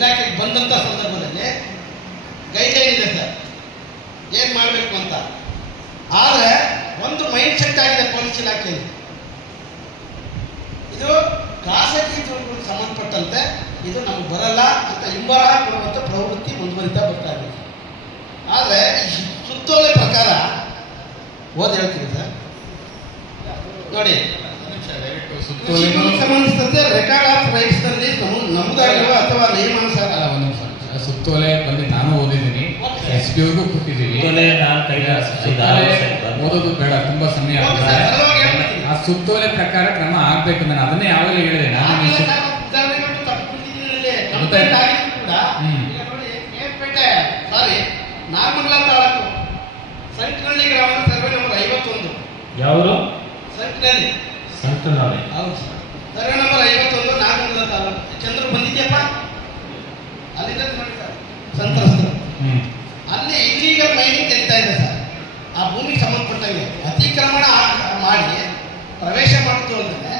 ಇಲಾಖೆಗೆ ಬಂದಂಥ ಸಂದರ್ಭದಲ್ಲಿ ಗೈಡ್ಲೈನ್ ಇದೆ ಸರ್, ಏನು ಮಾಡಬೇಕು ಅಂತ. ಆದರೆ ಒಂದು ಮೈಂಡ್ ಸೆಟ್ ಆಗಿದೆ ಪೊಲೀಸ್ ಇಲಾಖೆಯಲ್ಲಿ, ಇದು ಖಾಸಗಿ ದೂರುಗಳಿಗೆ ಸಂಬಂಧಪಟ್ಟಂತೆ ಇದು ನಮಗೆ ಬರಲ್ಲ ಅಂತ ಹಿಂಬರಹ ಕೊಡುವಂಥ ಪ್ರವೃತ್ತಿ ಮುಂದುವರಿತಾ ಬರ್ತಾ ಇದೆ. ಆದರೆ ಈ ಸುತ್ತೋಲೆ ಪ್ರಕಾರ ಹೇಳ್ತೀನಿ ಸರ್ ನೋಡಿ, ಸಂಬಂಧಿಸಿದಂತೆ ರೆಕಾರ್ಡ್ ಆಫ್ ರೈಟ್ಸ್ ನಲ್ಲಿ ನಮೂದಾಗಿರುವ ಅಥವಾ ನಿಯಮಾನುಸಾರ ಸುತ್ತೋಲೆ ಬಂದು ನಾನು ಓದಿದ್ದೀನಿ, ಎಸ್ ಪಿ ಅವ್ರಿಗೂ ಕೊಟ್ಟಿದ್ದೀವಿ. ಓದೋದು ಬೇಡ, ತುಂಬಾ ಸಮಯ ಆಗುತ್ತೆ. ಆ ಸುತ್ತೋಲೆ ಪ್ರಕಾರ ಕ್ರಮ ಆಗ್ಬೇಕು. ನಾನು ಅದನ್ನೇ ಯಾವಾಗ ಹೇಳಿದೆ. ನಾನು ನಾಗಮಂಗಲ ತಾಲೂಕು ಸಂಕನಹಳ್ಳಿ ಗ್ರಾಮದ ಸರ್ವೆ ನಂಬರ್ 51. ಯಾವುದು? ಸಂಕನಹಳ್ಳಿ. ಹೌದು sir, survey number 51 Nagamangala taluk. Chandra ಬಂದಿದ್ಯಪ್ಪ ಅಲ್ಲಿಂದ ನೋಡಿ ಸರ್, ಸಂತ್ರಸ್ತರು ಅಲ್ಲಿ ಇಲ್ಲೀಗಲ್ ಮೈನಿಂಗ್ ನಡೀತಾ ಇದೆ ಸರ್. ಆ ಭೂಮಿಗೆ ಸಂಬಂಧಪಟ್ಟಂಗೆ ಅತಿಕ್ರಮಣ ಮಾಡಿ ಪ್ರವೇಶ ಮಾಡುವುದು ಅಂದರೆ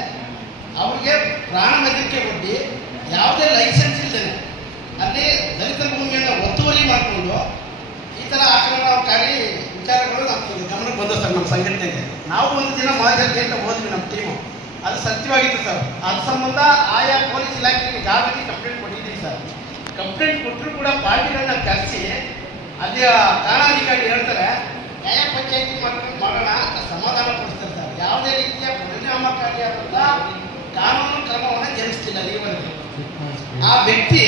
ಅವ್ರಿಗೆ ಪ್ರಾಣ ಬೆದರಿಕೆ ಒಡ್ಡಿ ಯಾವುದೇ ಲೈಸೆನ್ಸ್ ಇಲ್ಲದೇನೆ ಅಲ್ಲಿ ದಲಿತ ಭೂಮಿಯನ್ನು ಒತ್ತುವರಿ ಮಾಡಿಕೊಂಡು ಈ ಥರ ಆಕ್ರಮಣಕಾರಿ ವಿಚಾರಗಳು ನಮ್ಮ ಗಮನಕ್ಕೆ ಬಂದ ಸರ್. ನಮ್ಮ ಸಂಘಟನೆಗೆ ನಾವು ಒಂದು ದಿನ ಮಾಜಿ ಅಂತ ಹೋದ್ವಿ, ನಮ್ಮ ಟೀಮು. ಅದು ಸತ್ಯವಾಗಿತ್ತು ಸರ್. ಅದ್ರ ಸಂಬಂಧ ಆಯಾ ಪೊಲೀಸ್ ಇಲಾಖೆಗೆ ಈಗಾಗಲೇ ಕಂಪ್ಲೇಂಟ್ ಕೊಟ್ಟಿದ್ದೀವಿ ಸರ್. ಕಂಪ್ಲೇಂಟ್ ಕೊಟ್ಟರು ಕೂಡ ಪಾರ್ಟಿಗಳನ್ನ ಕರೆಸಿ ಅಲ್ಲಿ ಠಾಣಾಧಿಕಾರಿ ಹೇಳ್ತಾರೆ ನ್ಯಾಯ ಪಂಚಾಯತಿ ಮಾಡೋಣ ಅಂತ ಸಮಾಧಾನ ಪಡಿಸ್ತಾರೆ ಸರ್. ಯಾವುದೇ ರೀತಿಯ ಪರಿಣಾಮಕಾರಿಯಾದಂಥ ಕಾನೂನು ಕ್ರಮವನ್ನು ಜರುಗಿಸ್ತಿಲ್ಲ ಈವರೆಗೆ. ಆ ವ್ಯಕ್ತಿ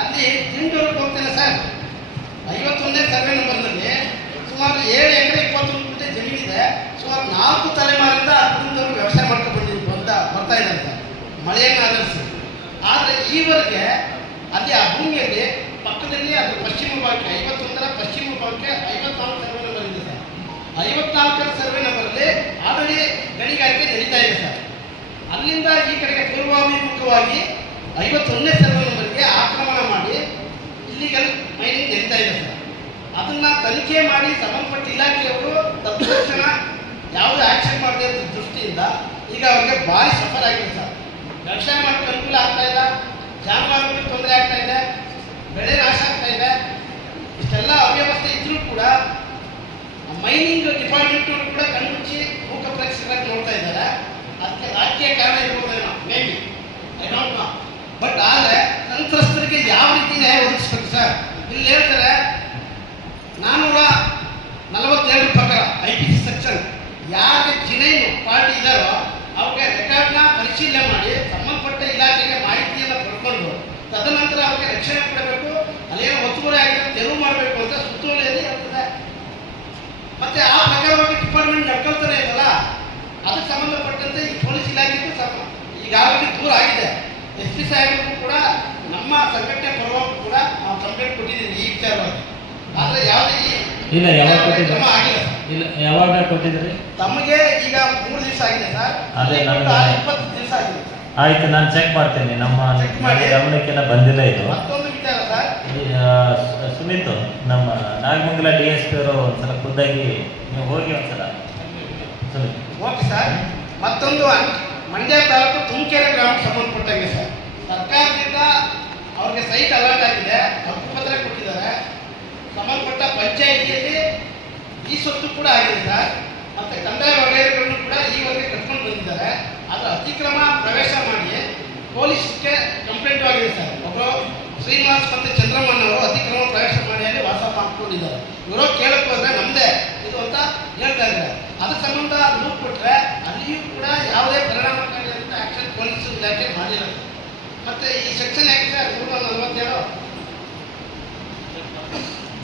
ಅಲ್ಲಿ ದಿಂಡೂರಿಗೆ ಹೋಗ್ತಾನೆ ಸರ್. 51ನೇ ಸರ್ವೆ ನಂಬರ್ನಲ್ಲಿ ಸುಮಾರು 7 ಎಕರೆ 21 ಗುಂಟೆ ಜಮೀನಿದೆ. ಸುಮಾರು 4 ತಲೆಮಾರಿಂದ ಕುಟುಂಬದವರು ವ್ಯವಸಾಯ ಮಾಡ್ಕೊಂಡು ಬರ್ತಾ ಇದ್ದಾರೆ ಸರ್, ಮಳೆಯನ್ನು ಆಧರಿಸಿ. ಆದರೆ ಈವರೆಗೆ ಅಲ್ಲಿ ಆ ಭೂಮಿಯಲ್ಲಿ ಪಕ್ಕದಲ್ಲಿ ಅದು ಪಶ್ಚಿಮ ಭಾಗಕ್ಕೆ 51ರ ಪಶ್ಚಿಮ ಭಾಗಕ್ಕೆ 54 ಸರ್ವೆ ನಂಬರ್ ಇದೆ ಸರ್. 54ರ ಸರ್ವೆ ನಂಬರಲ್ಲಿ ಆಲ್ರೆಡಿ ಗಣಿಗಾರಿಕೆ ನಡೀತಾ ಇದೆ ಸರ್. ಅಲ್ಲಿಂದ ಈ ಕಡೆಗೆ ಪೂರ್ವಾಭಿಮುಖವಾಗಿ 51ನೇ ಸರ್ವೆ ನಂಬರ್ಗೆ ಆಕ್ರಮಣ ಮಾಡಿ ಇಲ್ಲಿಗಲ್ ಮೈನಿಂಗ್ ನಡೀತಾ ಇದೆ ಸರ್. ಅದನ್ನ ತನಿಖೆ ಮಾಡಿ ಸಂಬಂಧಪಟ್ಟ ಇಲಾಖೆಯವರು ತಕ್ಷಣ ಯಾವುದೇ ಆಕ್ಷನ್ ಮಾಡದೇ ದೃಷ್ಟಿಯಿಂದ ಈಗ ಅವ್ರಿಗೆ ಭಾರಿ ಸಫರ್ ಆಗಿದೆ ಸರ್. ವ್ಯವಸಾಯ ಮಾಡೋಕ್ಕೆ ಅನುಕೂಲ ಆಗ್ತಾ ಇಲ್ಲ, ಜಾನುವಾರುಗಳಿಗೆ ತೊಂದರೆ ಆಗ್ತಾ ಇದೆ, ಬೆಳೆ ನಾಶ ಆಗ್ತಾ ಇದೆ. ಇಷ್ಟೆಲ್ಲ ಅವ್ಯವಸ್ಥೆ ಇದ್ರೂ ಕೂಡ ಮೈನಿಂಗ್ ಡಿಪಾರ್ಟ್ಮೆಂಟ್ ಕೂಡ ಕಣ್ಮುಚ್ಚಿ ಮೂಕ ಪ್ರೇಕ್ಷಕರಾಗಿ ನೋಡ್ತಾ ಇದ್ದಾರೆ. ಅದಕ್ಕೆ ರಾಜಕೀಯ ಕಾರಣ ಇರ್ಬೋದೇನೋ, maybe, I don't know. But ಆದರೆ ಸಂತ್ರಸ್ತರಿಗೆ ಯಾವ ರೀತಿ ನ್ಯಾಯ ಒದಗಿಸ್ಬೇಕು ಸರ್? ಇಲ್ಲಿ ಹೇಳ್ತಾರೆ 447 ಪ್ರಕಾರ IPC ಸೆಕ್ಷನ್ ಯಾರಿಗೆ ಜಿನೈನು ಪಾರ್ಟಿ ಇದ್ದಾರೋ ಅವ್ರಿಗೆ ರೆಕಾರ್ಡ್ನ ಪರಿಶೀಲನೆ ಮಾಡಿ ಸಂಬಂಧಪಟ್ಟ ಇಲಾಖೆಗೆ ಮಾಹಿತಿಯನ್ನು ಪಡ್ಕೊಂಡು ತದನಂತರ ಅವ್ರಿಗೆ ರಕ್ಷಣೆ ಕೊಡಬೇಕು, ಅಲ್ಲೇನೋ ಒತ್ತುವರಿ ಆಗಿರೋ ತೆರವು ಮಾಡಬೇಕು ಅಂತ ಸುತ್ತೋಲೆಯಲ್ಲಿ ಹೇಳ್ತದೆ. ಮತ್ತೆ ಆ ಪ್ರಕಾರವಾಗಿ ಡಿಪಾರ್ಟ್ಮೆಂಟ್ ನಡ್ಕೊಳ್ತಾನೆ ಇದ್ದಲ್ಲ, ಅದಕ್ಕೆ ಸಂಬಂಧಪಟ್ಟಂತೆ ಈ ಪೊಲೀಸ್ ಇಲಾಖೆಗೂ ಈಗಾಗಲೇ ದೂರ ಆಗಿದೆ. SP ಸಾಹೇಬರಿಗೂ ಕೂಡ ನಮ್ಮ ಸಂಘಟನೆ ಪರವಾಗಿ ಕೂಡ ನಾವು ಕಂಪ್ಲೇಂಟ್ ಕೊಟ್ಟಿದ್ದೀವಿ ಈ ವಿಚಾರವಾಗಿ. ಆದರೆ ಯಾವುದೇ ಇಲ್ಲ ಯಾವಾಗ ಕೊಟ್ಟಿದ್ದೀರಿ? ಆಗಿಲ್ಲ ಇಲ್ಲ ಯಾವಾಗ ಕೊಟ್ಟಿದ್ದೀರಿ? ತಮಗೆ ಈಗ 3 ದಿವಸ ಆಗಿದೆ ಸರ್. ಅದೇ 20 ದಿವಸ ಆಗಿದೆ. ಆಯ್ತು, ನಾನು ಚೆಕ್ ಮಾಡ್ತೇನೆ. ನಮ್ಮ ಗಮನಕ್ಕೆಲ್ಲ ಬಂದಿಲ್ಲ ಇದು. ಮತ್ತೊಂದು ವಿಚಾರ ಸರ್, ಸುಮಿತ್ ನಮ್ಮ ನಾಗಮಂಗಲ DSP ಅವರು ಒಂದ್ಸಲ ಖುದ್ದಾಗಿ ನೀವು ಹೋಗಿ ಒಂದ್ಸಲ ಸುಮಿತ್. Okay sir. ಮತ್ತೊಂದು ಮಂಡ್ಯ ತಾಲೂಕು ತುಮಕೆರೆ ಗ್ರಾಮಕ್ಕೆ ಸಂಬಂಧಪಟ್ಟಂಗೆ ಸರ್, ಸರ್ಕಾರದಿಂದ ಅವ್ರಿಗೆ ಸೈಟ್ ಅಲಾಟ್ ಆಗಿದೆ, ಹಕ್ಕುಪತ್ರ ಕೊಟ್ಟಿದ್ದಾರೆ. ಸಂಬಂಧಪಟ್ಟ ಪಂಚಾಯಿತಿಯಲ್ಲಿ ಈ ಸೊತ್ತು ಕೂಡ ಆಗಿದೆ ಸರ್. ಮತ್ತು ಕಂದಾಯ ವಲಯಗಳನ್ನು ಕೂಡ ಈವರೆಗೆ ಕಟ್ಕೊಂಡು ಬಂದಿದ್ದಾರೆ. ಆದರೆ ಅತಿಕ್ರಮ ಪ್ರವೇಶ ಮಾಡಿ ಪೊಲೀಸ್ಗೆ ಕಂಪ್ಲೇಂಟ್ ಆಗಿದೆ ಸರ್. ಒಬ್ಬರು ಶ್ರೀನಿವಾಸ್ ಮತ್ತು ಚಂದ್ರಮ್ಮನವರು ಅತಿಕ್ರಮ ಪ್ರವೇಶ ಮಾಡಿ ಅಲ್ಲಿ ವಾಸ ಮಾಡ್ಕೊಂಡಿದ್ದಾರೆ. ಇವರು ಕೇಳಕ್ಕೆ ಹೋದ್ರೆ ನಮ್ಮದೇ ಇದು ಅಂತ ಹೇಳ್ತಾ ಇದ್ದಾರೆ. ಅದಕ್ಕೆ ಸಂಬಂಧ ಲೂಪ್ ಕೊಟ್ಟರೆ ಅಲ್ಲಿಯೂ ಕೂಡ ಯಾವುದೇ ಪರಿಣಾಮಕಾರಿ ಆಕ್ಷನ್ ಪೊಲೀಸ್ ಇಲಾಖೆ ಮಾಡಿಲ್ಲ. ಮತ್ತು ಈ ಸೆಕ್ಷನ್ ಆ್ಯಕ್ಟ್ 147